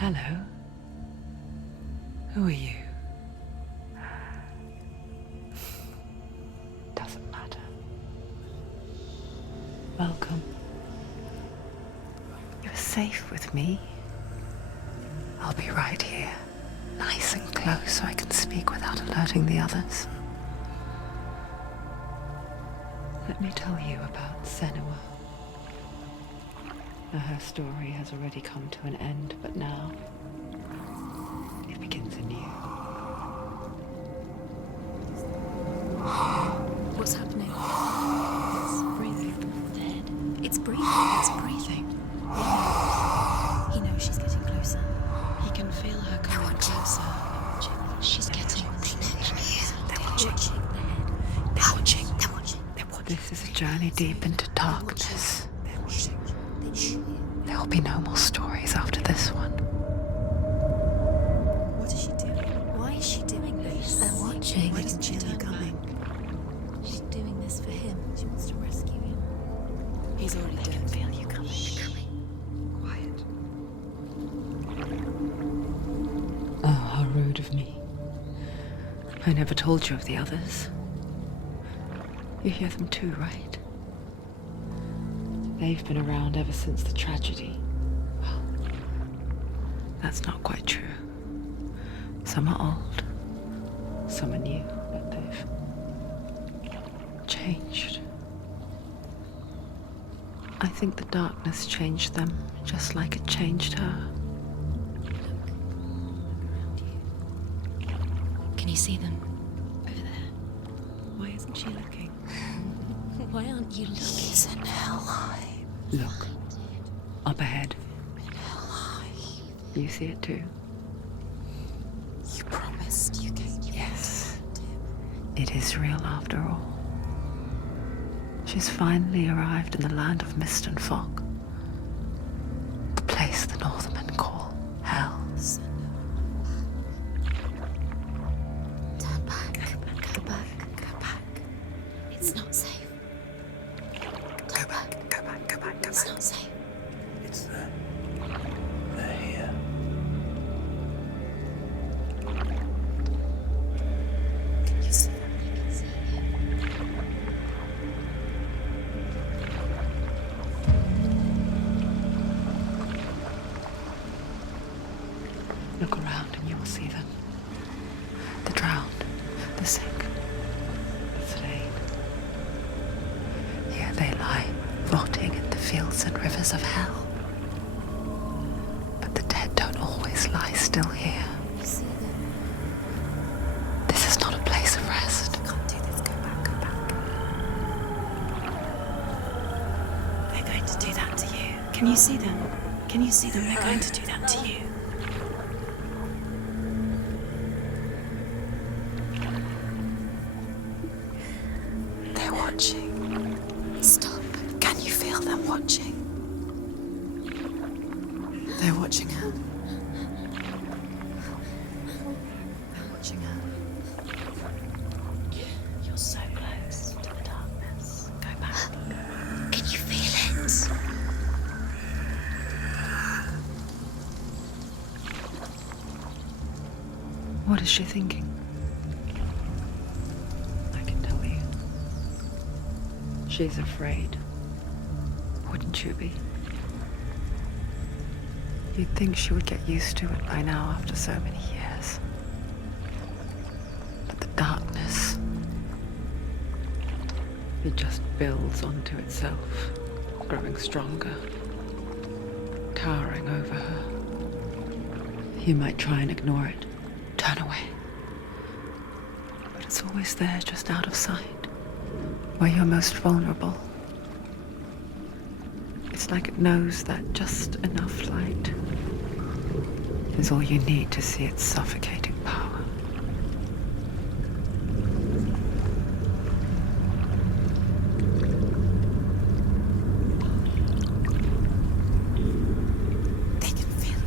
Hello. Who are you? Doesn't matter. Welcome. You're safe with me. I'll be right here, nice and close so I can speak without alerting the others. Let me tell you about Senua. Her story has already come to an end, but now it begins anew. What's happening? It's breathing. Dead. It's breathing. It's breathing. He knows she's getting closer. He can feel her coming closer. She's getting closer. They're watching. They're watching. They're watching. They're watching. This is a journey deep into darkness. There will be no more stories after this one. What is she doing? Why is she doing this? They're watching. Why doesn't she turn coming? She's doing this for him. She wants to rescue him. He's already dead. I can feel you coming. Quiet. Oh, how rude of me. I never told you of the others. You hear them too, right? They've been around ever since the tragedy. Well, that's not quite true. Some are old, some are new, but they've changed. I think the darkness changed them, just like it changed her. Can you see them? Over there. Why isn't she looking? Why aren't you looking? He's in Hellblade. Look, up ahead. You see it too? You promised you gave you. Yes. It is real after all. She's finally arrived in the land of mist and fog. The place the Northmen call Hell. Turn back. Go back. Go back. It's not safe. Go back. Go back. Go back. Go It's back. not safe. It's there. They're here. Can you see them? I can see you. Look around and you will see them. The drowned, the sick, the slain. Here they lie, rotting in the fields and rivers of hell. But the dead don't always lie still here. You see them? This is not a place of rest. I can't do this. Go back. Go back. They're going to do that to you. Can you see them? Can you see them? They're going to do that to you. They're watching. Stop. Can you feel them watching? They're watching her. They're watching her. You're so close to the darkness. Go back. Can you feel it? What is she thinking? I can tell you. She's afraid. Wouldn't you be? You'd think she would get used to it by now after so many years. But the darkness, It just builds onto itself, growing stronger, towering over her. You might try and ignore it, turn away. But it's always there, just out of sight, where you're most vulnerable. It's like it knows that just enough light is all you need to see its suffocating power. They can feel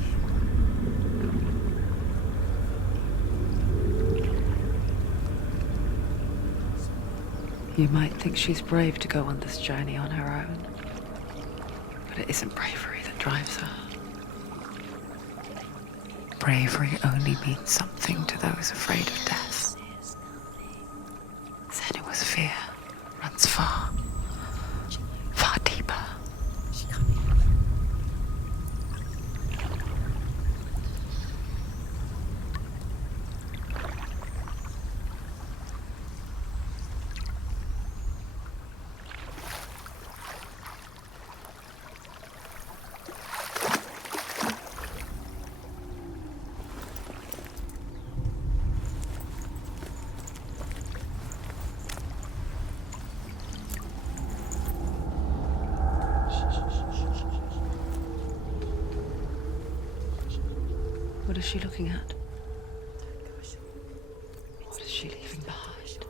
You might think she's brave to go on this journey on her own, but it isn't bravery that drives her. Bravery only means something to those afraid of death. Senua's fear runs far, far deeper. What is she looking at? What is she leaving behind?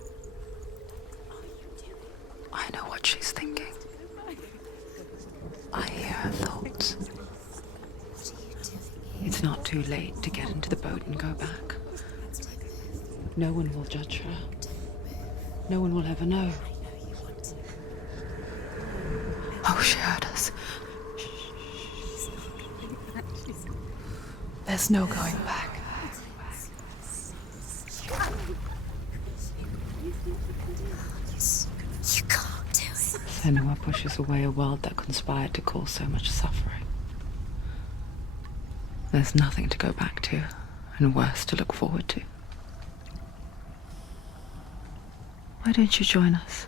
I know what she's thinking. I hear her thoughts. It's not too late to get into the boat and go back. No one will judge her. No one will ever know. Oh, she heard us. There's no going back. You can't do it. Senua pushes away a world that conspired to cause so much suffering. There's nothing to go back to, and worse to look forward to. Why don't you join us?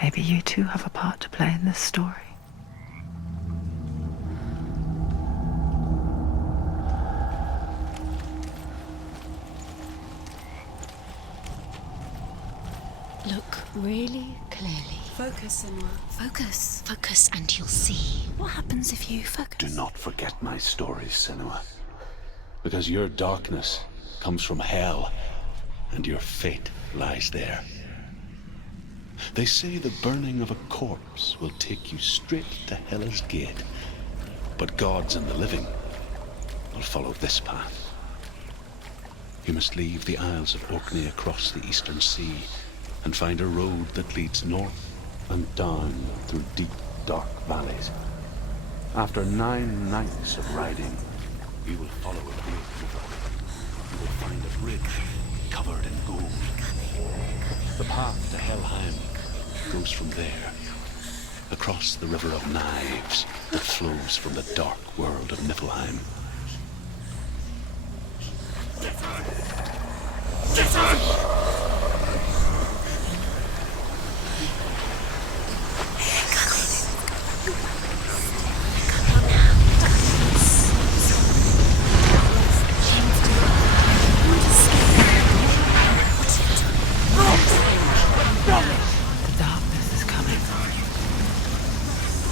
Maybe you too have a part to play in this story. Look really clearly. Focus, Senua. Focus. Focus and you'll see. What happens if you focus? Do not forget my stories, Senua. Because your darkness comes from hell, and your fate lies there. They say the burning of a corpse will take you straight to Hela's gate, but gods and the living will follow this path. You must leave the Isles of Orkney across the eastern sea and find a road that leads north and down through deep, dark valleys. After 9 nights of riding, you will follow a great river. You will find a bridge covered in gold. The path to Helheim goes from there, across the river of knives that flows from the dark world of Niflheim.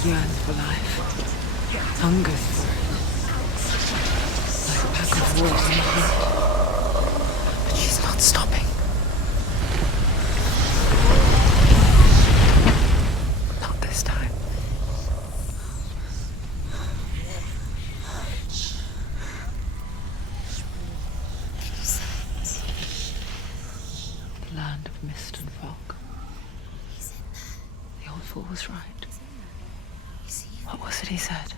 Yearns for life, hungers for it, like a pack of wolves in the hunt. But she's not stopping. Not this time. The land of mist and fog. The old fool was right. What was it he said?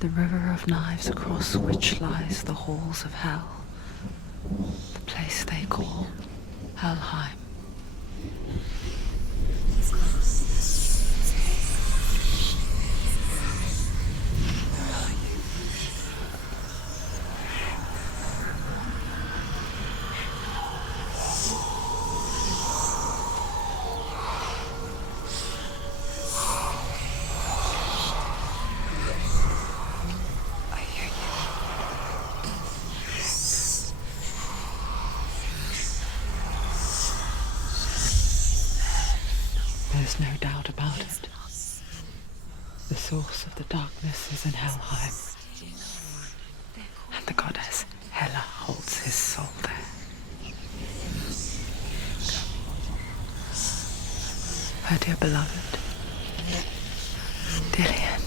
The river of knives across which lies the halls of hell. The place they call Helheim. There's no doubt about it. The source of the darkness is in Helheim. And the goddess Hela holds his soul there. Her dear beloved, Dilian.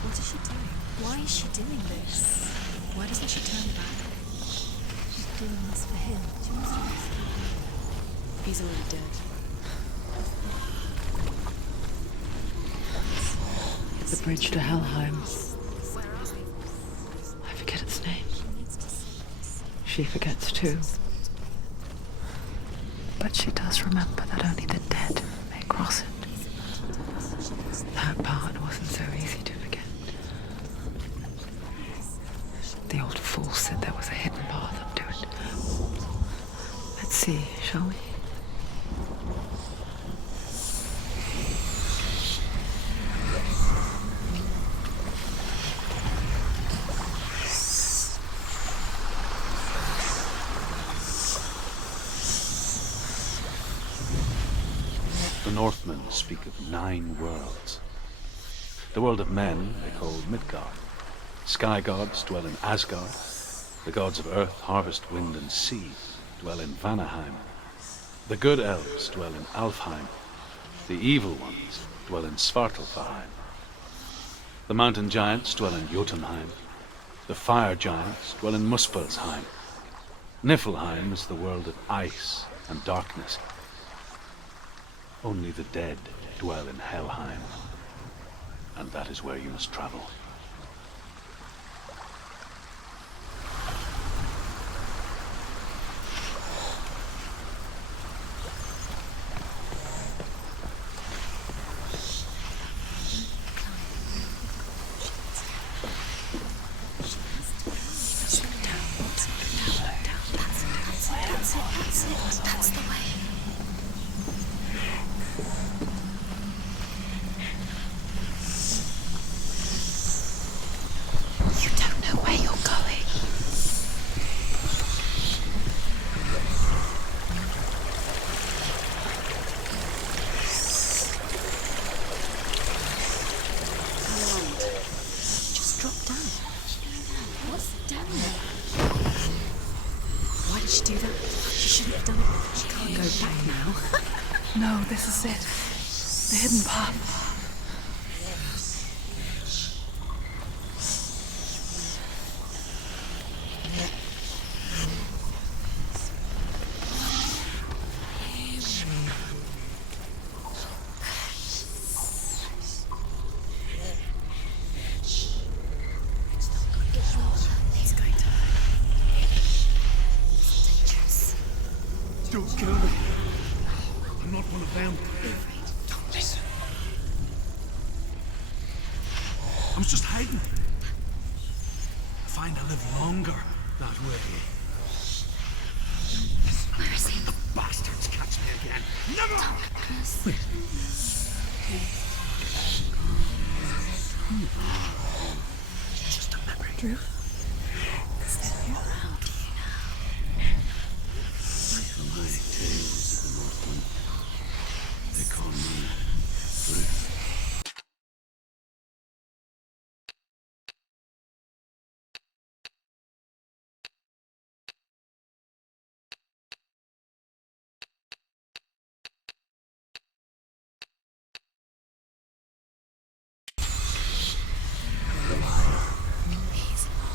What is she doing? Why is she doing this? Why doesn't she turn back? She's doing this for him. She wants to rescue him. He's already dead. The bridge to Helheim. I forget its name. She forgets too. But she does remember that only the dead may cross it. That part wasn't so easy to forget. The old fool said there was a hidden path up to it. Let's see, shall we? The Northmen speak of 9 worlds. The world of men they call Midgard. Sky gods dwell in Asgard. The gods of earth, harvest, wind, and sea dwell in Vanaheim. The good elves dwell in Alfheim. The evil ones dwell in Svartalfheim. The mountain giants dwell in Jotunheim. The fire giants dwell in Muspelheim. Niflheim is the world of ice and darkness. Only the dead dwell in Helheim, and that is where you must travel. That's the way. You don't know where you're going. Just drop down. What's down there? Why did she do that? She shouldn't have done it. She can't go back now. No, this is it. The hidden path. He's going to. Don't kill me. I'm not one of them. Don't listen. I was just hiding. I find I live longer that way. Where is he? The bastards catch me again. Never! Just a memory. Drew? Like my tales of the Northland, they call me Ruth.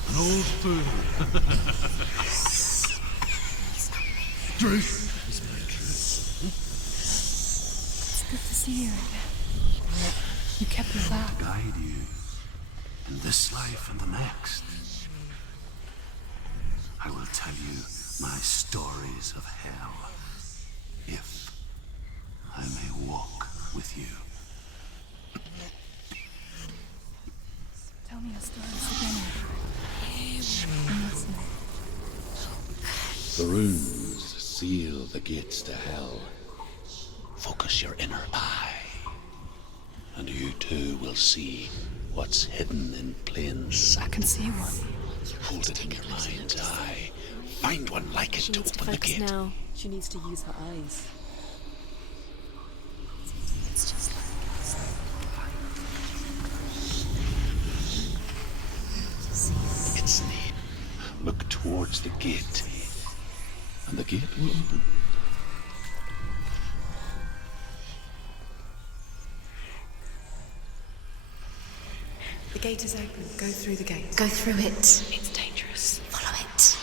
An old fool. Truth is my truth. It's good to see you again. You kept me back. To guide you in this life and the next. I will tell you my stories of hell, if I may walk with you. Tell me your stories again. I'm listening. The runes seal the gates to hell. Focus your inner eye, and you too will see what's hidden in plain sight. I can see one. Hold it in your mind's eye. Find one like it She to needs to open the focus gate. now. She needs to use her eyes. It's just like It's near. Look towards the gate, and the gate will open. the gate is open. Go through the gate. Go through it. It's dangerous. Follow it.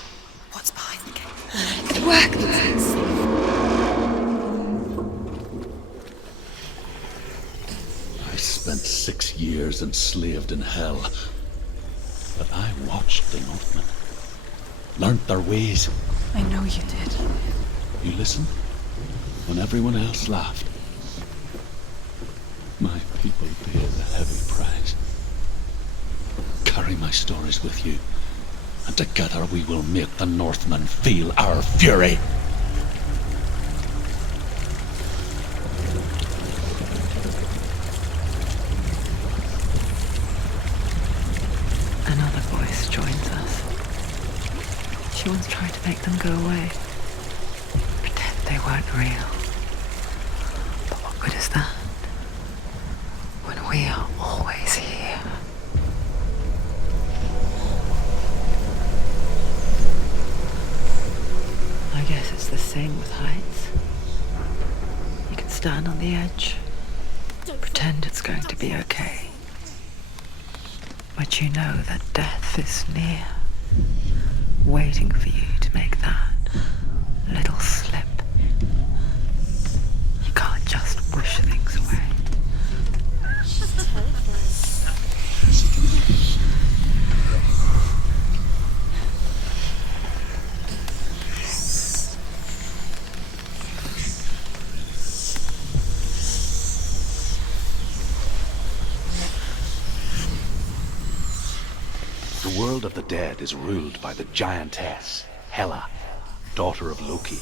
What's behind the gate? Good work. I spent 6 years enslaved in hell, but I watched the Northmen, learnt their ways. I know you did. You listened when everyone else laughed. My people paid the heavy price. Carry my stories with you, and together we will make the Northmen feel our fury. Another voice joins us. She once tried to make them go away. Pretend they weren't real. But what good is that? When we are always here. I guess it's the same with heights. You can stand on the edge, pretend it's going to be okay. But you know that death is near, waiting for you to make that little slip. You can't just wish things away. The world of the dead is ruled by the giantess, Hela, daughter of Loki.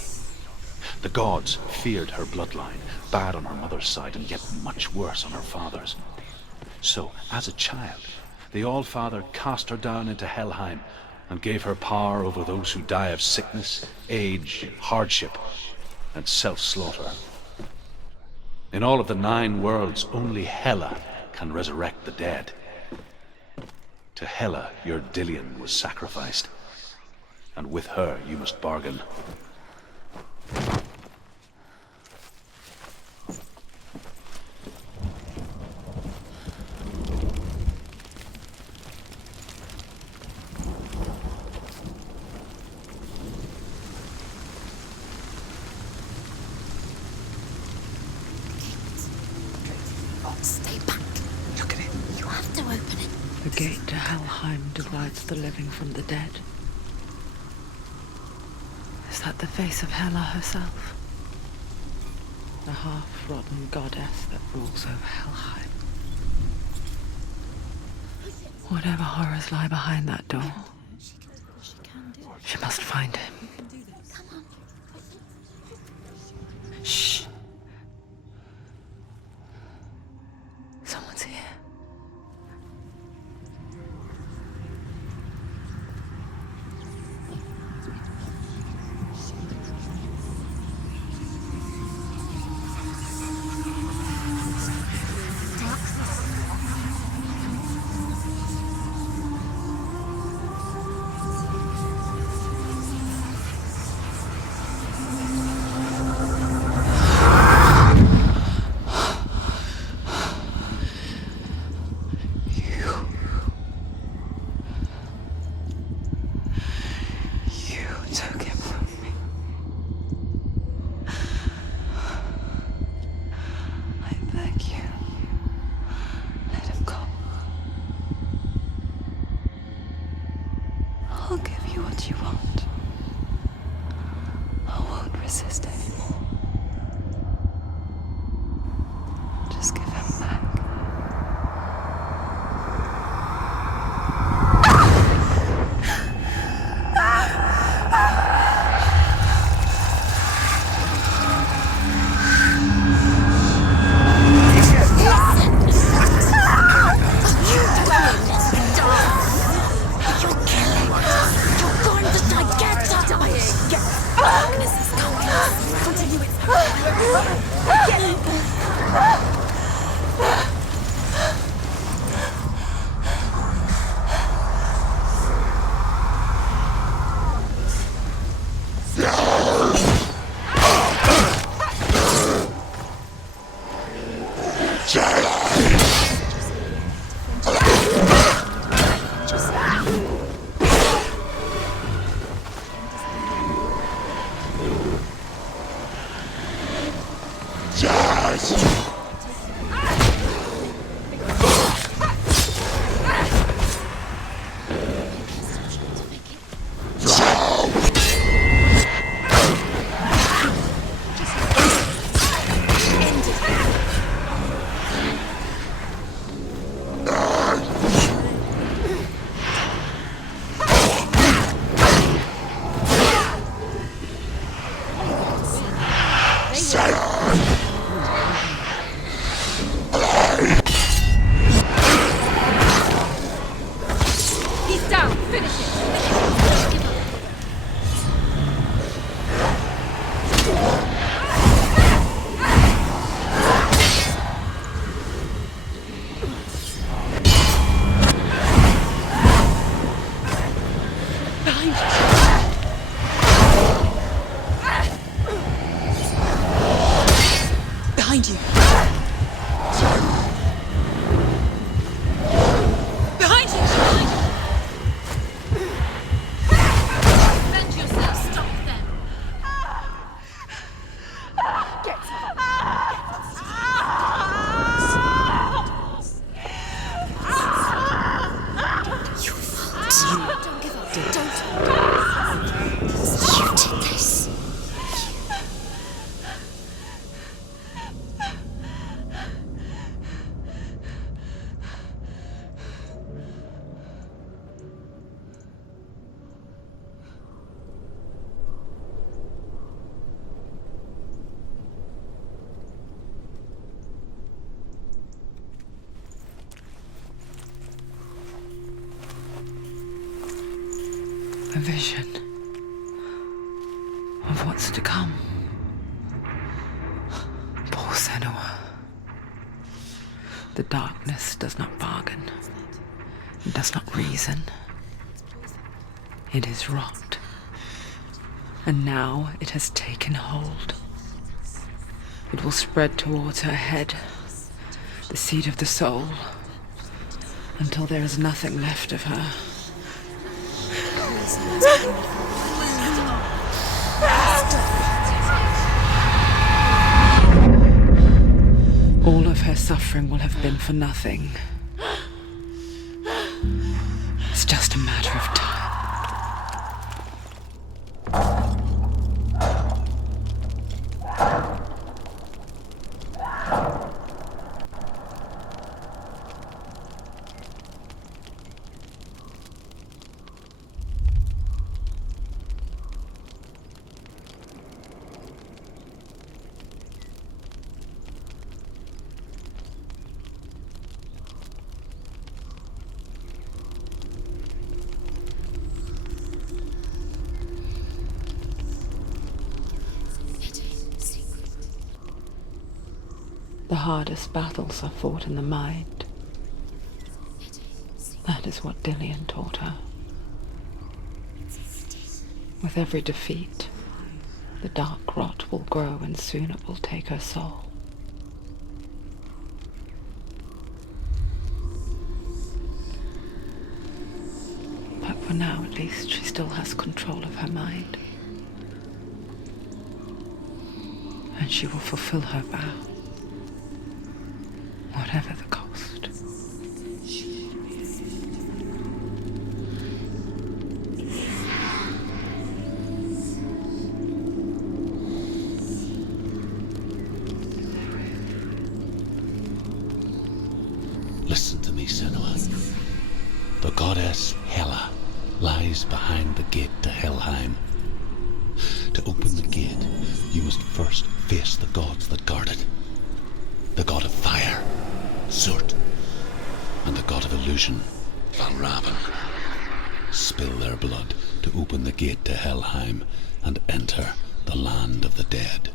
The gods feared her bloodline, bad on her mother's side and yet much worse on her father's. So, as a child, the All-Father cast her down into Helheim and gave her power over those who die of sickness, age, hardship, and self-slaughter. In all of the 9 worlds, only Hela can resurrect the dead. To Hela, your Dillion was sacrificed, and with her you must bargain. Stay back. Look at it. You have to open it. The gate to Helheim divides the living from the dead. Is that the face of Hela herself? The half-rotten goddess that rules over Helheim. Whatever horrors lie behind that door, She can do it. she must find him. Shh. Someone's here. A vision of what's to come. Poor Senua. The darkness does not bargain. It does not reason. It is rot. And now it has taken hold. It will spread towards her head, the seat of the soul, until there is nothing left of her. All of her suffering will have been for nothing. It's just a matter of time. The hardest battles are fought in the mind. That is what Dillian taught her. With every defeat, the dark rot will grow and soon it will take her soul. But for now, at least, she still has control of her mind. And she will fulfill her vow. Whatever the cost. Listen to me, Senua. The goddess Hela lies behind the gate to Helheim. To open the gate, you must first face the gods that guard it. The god of fire, Zurt, and the god of illusion, Valravan. Spill their blood to open the gate to Helheim and enter the land of the dead.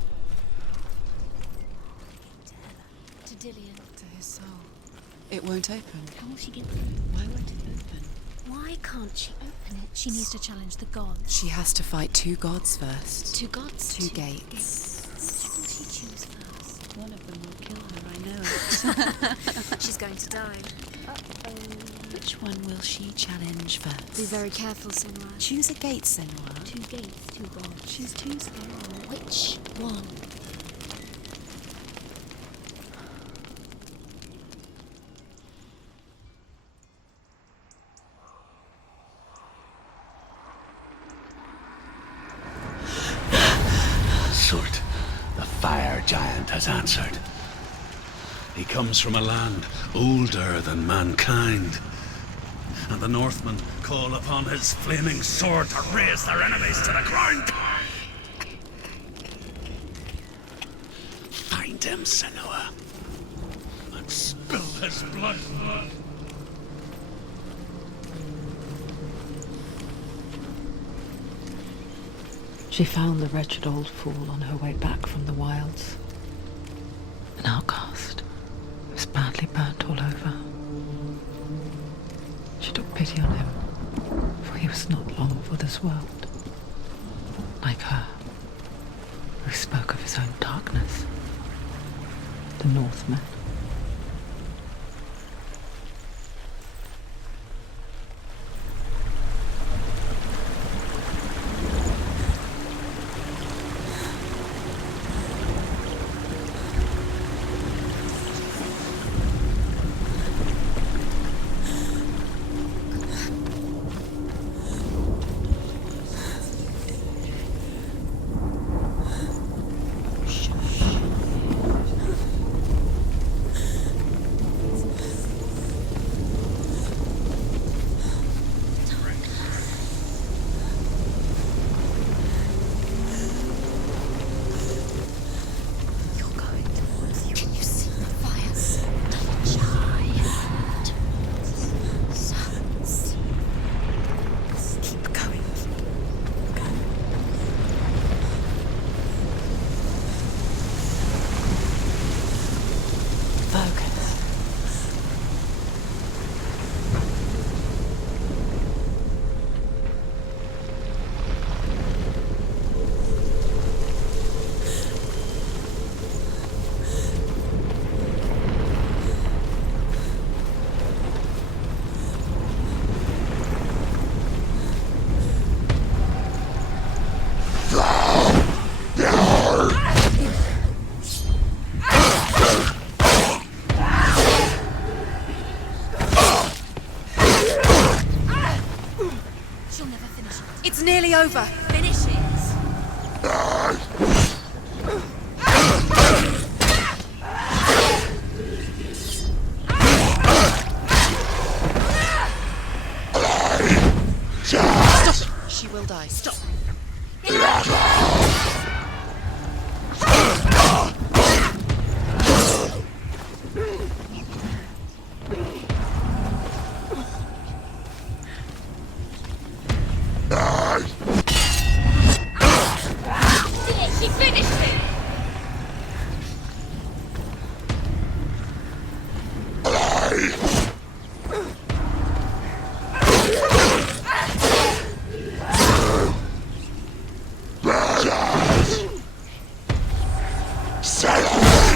To Dillian. To his soul. It won't open. How will she get through? Why won't it open? Why can't she open it? She needs to challenge the gods. She has to fight 2 gods first. 2 gods? 2 gates. What will she choose first? One of them will kill her, I know. She's going to die. Which one will she challenge first? Be very careful, Senua. Choose a gate, Senua. 2 gates, 2 gods. Choose 2, Senua. Which one? Zurt, the fire giant, has answered. He comes from a land older than mankind. And the Northmen call upon his flaming sword to raze their enemies to the ground. Find him, Senua, and spill his blood. She found the wretched old fool on her way back from the wilds. An outcast. He was badly burnt all over. She took pity on him, for he was not long for this world. Like her, who spoke of his own darkness. The Northmen. It's nearly over. Finish it. Stop! She will die. Stop. She finished it!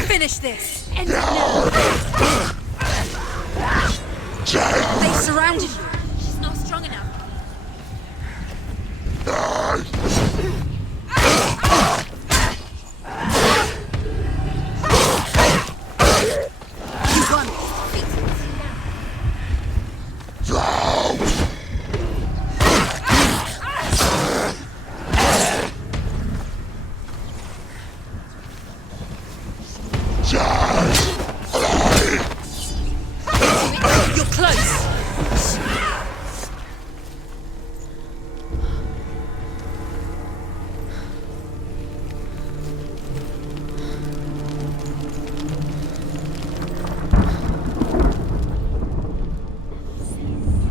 Finish this! End it now! They surrounded you! She's not strong enough. You won! You're close!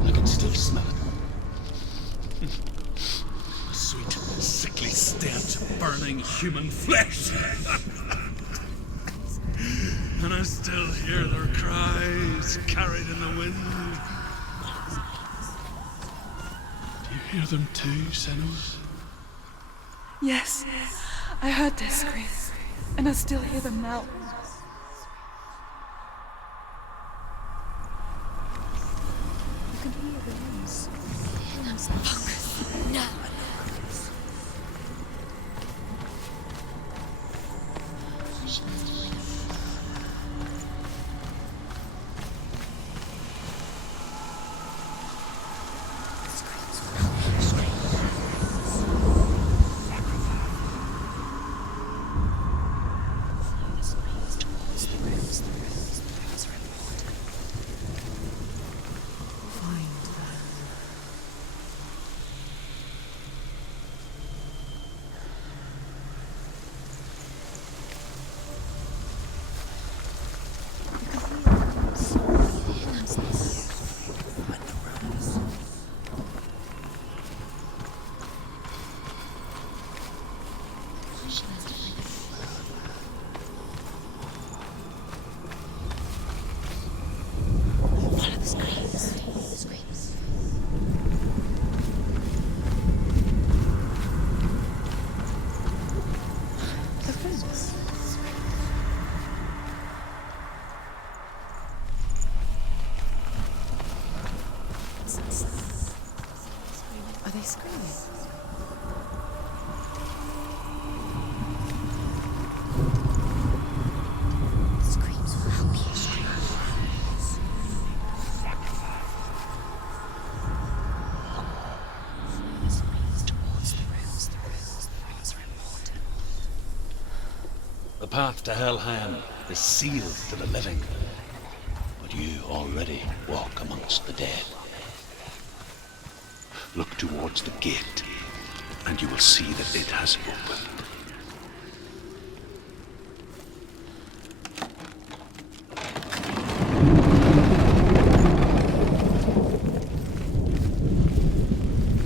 I can still smell it. A sweet, sickly stench of burning human flesh. And I still hear their cries carried in the wind. Do you hear them too, Senua? Yes, I heard their screams, and I still hear them now. You can hear the winds. Focus. No. Are they screaming? Screams will help you. Screams towards the rooms. The rooms are important. The path to Helheim is sealed to the living, but you already walk amongst the dead. Look towards the gate, and you will see that it has opened.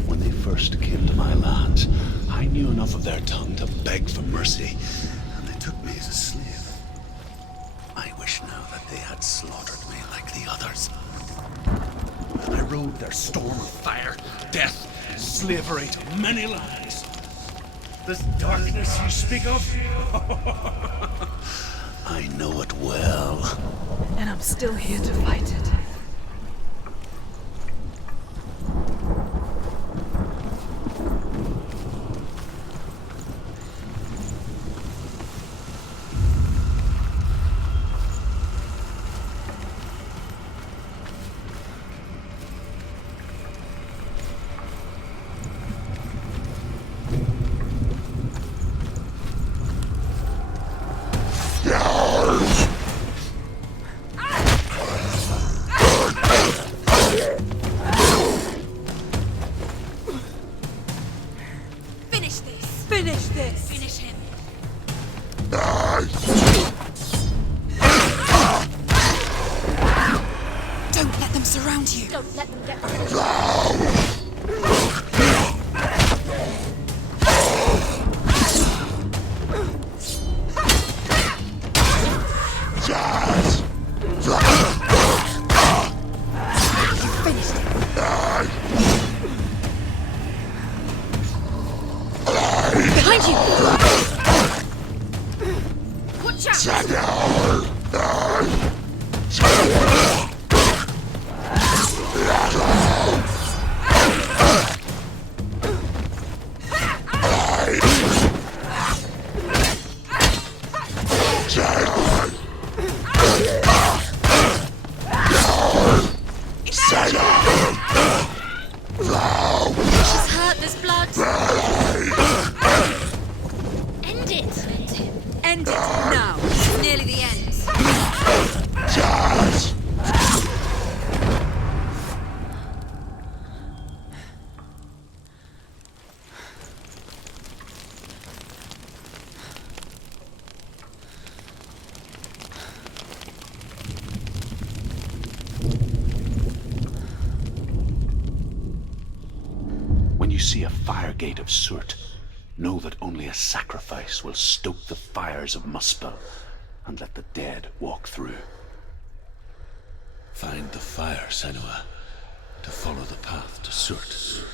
When they first came to my lands, I knew enough of their tongue to beg for mercy, and they took me as a slave. I wish now that they had slaughtered me like the others. I rode their storm of fire, death, slavery to many lands. This darkness you speak of? I know it well. And I'm still here to fight it. Don't let them surround you. Don't let them get... Finished it. Behind you! Watch out! She's hurt, there's blood. End it. End it now. It's nearly the end. When you see a fire gate of soot, know that only a sacrifice will stoke the fires of Muspel and let the dead walk through. Find the fire, Senua, to follow the path to Soot.